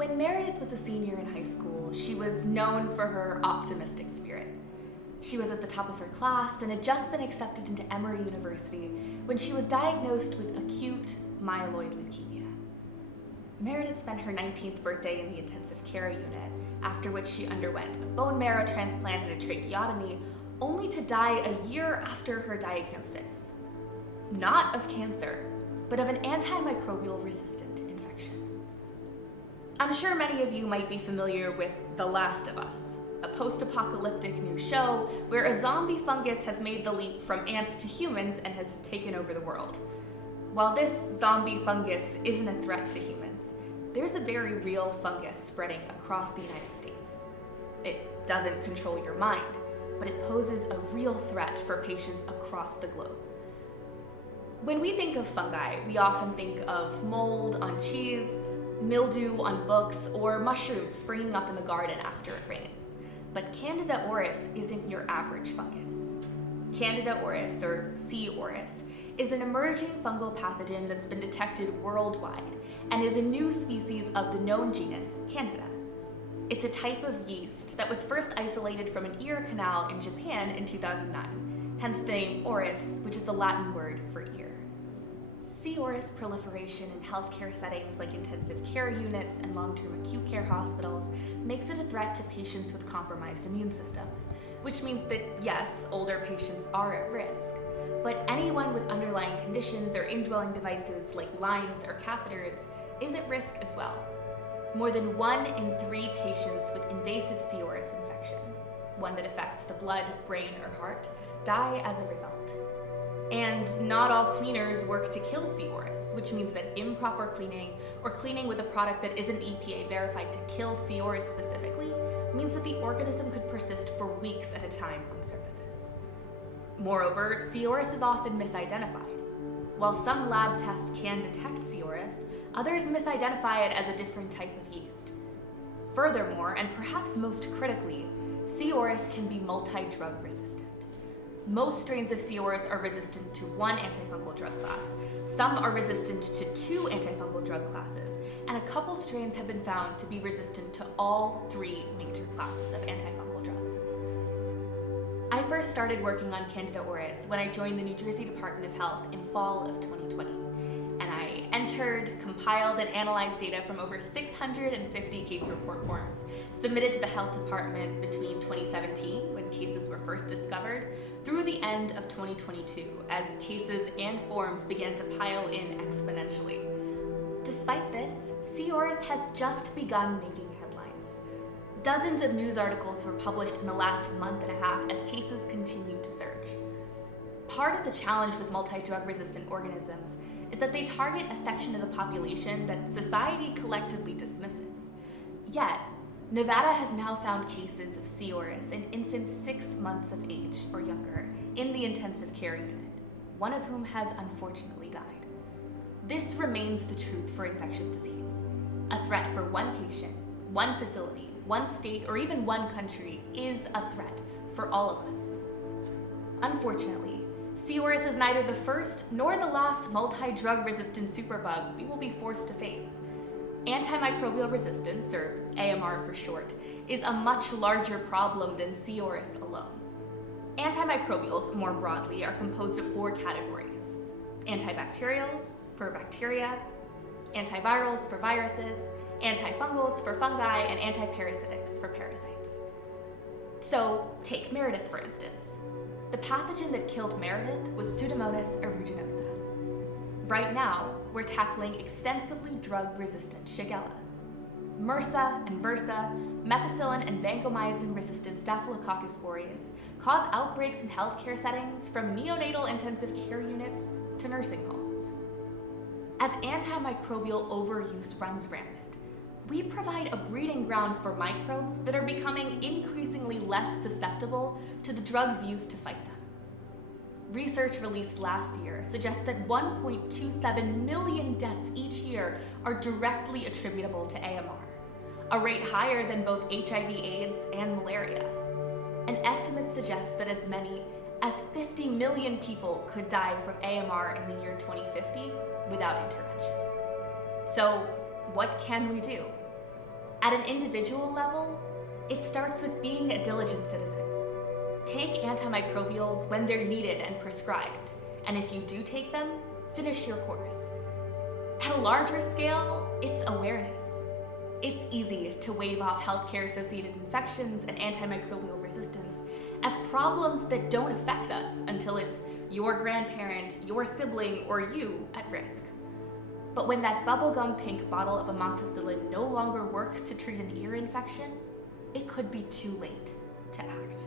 When Meredith was a senior in high school, she was known for her optimistic spirit. She was at the top of her class and had just been accepted into Emory University when she was diagnosed with acute myeloid leukemia. Meredith spent her 19th birthday in the intensive care unit, after which she underwent a bone marrow transplant and a tracheotomy, only to die a year after her diagnosis. Not of cancer, but of an antimicrobial resistant infection. I'm sure many of you might be familiar with The Last of Us, a post-apocalyptic new show where a zombie fungus has made the leap from ants to humans and has taken over the world. While this zombie fungus isn't a threat to humans, there's a very real fungus spreading across the United States. It doesn't control your mind, but it poses a real threat for patients across the globe. When we think of fungi, we often think of mold on cheese, mildew on books, or mushrooms springing up in the garden after it rains. But Candida auris isn't your average fungus. Candida auris, or C. auris, is an emerging fungal pathogen that's been detected worldwide and is a new species of the known genus Candida. It's a type of yeast that was first isolated from an ear canal in Japan in 2009, hence the name auris, which is the Latin word for ear. C. auris proliferation in healthcare settings like intensive care units and long-term acute care hospitals makes it a threat to patients with compromised immune systems, which means that yes, older patients are at risk, but anyone with underlying conditions or indwelling devices like lines or catheters is at risk as well. More than 1 in 3 patients with invasive C. auris infection, one that affects the blood, brain, or heart, die as a result. And not all cleaners work to kill C. auris, which means that improper cleaning or cleaning with a product that isn't EPA verified to kill C. auris specifically means that the organism could persist for weeks at a time on surfaces. Moreover, C. auris is often misidentified. While some lab tests can detect C. auris, others misidentify it as a different type of yeast. Furthermore, and perhaps most critically, C. auris can be multi-drug resistant. Most strains of C. auris are resistant to 1 antifungal drug class, some are resistant to 2 antifungal drug classes, and a couple strains have been found to be resistant to all 3 major classes of antifungal drugs. I first started working on Candida auris when I joined the New Jersey Department of Health in fall of 2020, and I entered, compiled, and analyzed data from over 650 case report forms submitted to the health department between 2017, when cases were first discovered, through the end of 2022, as cases and forms began to pile in exponentially. Despite this, C. auris has just begun making headlines. Dozens of news articles were published in the last month and a half as cases continued to surge. Part of the challenge with multi-drug resistant organisms is that they target a section of the population that society collectively dismisses. Yet, Nevada has now found cases of C. auris in infants 6 months of age or younger in the intensive care unit, one of whom has unfortunately died. This remains the truth for infectious disease. A threat for one patient, one facility, one state, or even one country is a threat for all of us. Unfortunately, C. auris is neither the first nor the last multi-drug resistant superbug we will be forced to face. Antimicrobial resistance, or AMR for short, is a much larger problem than C. auris alone. Antimicrobials, more broadly, are composed of 4 categories: antibacterials for bacteria, antivirals for viruses, antifungals for fungi, and antiparasitics for parasites. So, take Meredith for instance. The pathogen that killed Meredith was Pseudomonas aeruginosa. Right now, we're tackling extensively drug-resistant Shigella. MRSA and VRSA, methicillin and vancomycin-resistant Staphylococcus aureus cause outbreaks in healthcare settings from neonatal intensive care units to nursing homes. As antimicrobial overuse runs rampant, we provide a breeding ground for microbes that are becoming increasingly less susceptible to the drugs used to fight them. Research released last year suggests that 1.27 million deaths each year are directly attributable to AMR, a rate higher than both HIV/AIDS and malaria. And estimates suggest that as many as 50 million people could die from AMR in the year 2050 without intervention. So, what can we do? At an individual level, it starts with being a diligent citizen. Take antimicrobials when they're needed and prescribed, and if you do take them, finish your course. At a larger scale, it's awareness. It's easy to wave off healthcare-associated infections and antimicrobial resistance as problems that don't affect us until it's your grandparent, your sibling, or you at risk. But when that bubblegum pink bottle of amoxicillin no longer works to treat an ear infection, it could be too late to act.